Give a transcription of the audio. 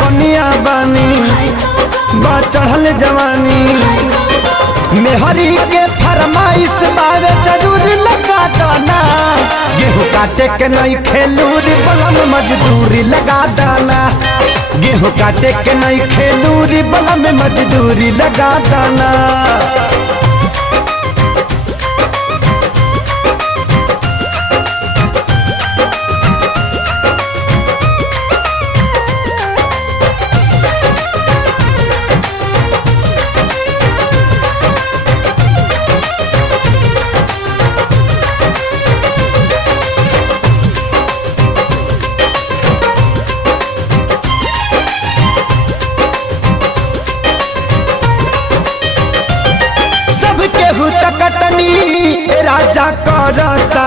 कनिया बानी बा चढ़ल जवानी मेहरी के फरमाइश बावे जरूर लगा दाना गेहूँ काटे के नहीं खेलूरी बलम मजदूरी लगा दाना गेहूँ काटे के नहीं खेलूरी बलम मजदूरी लगा दाना। केहू तकटनी राजा करता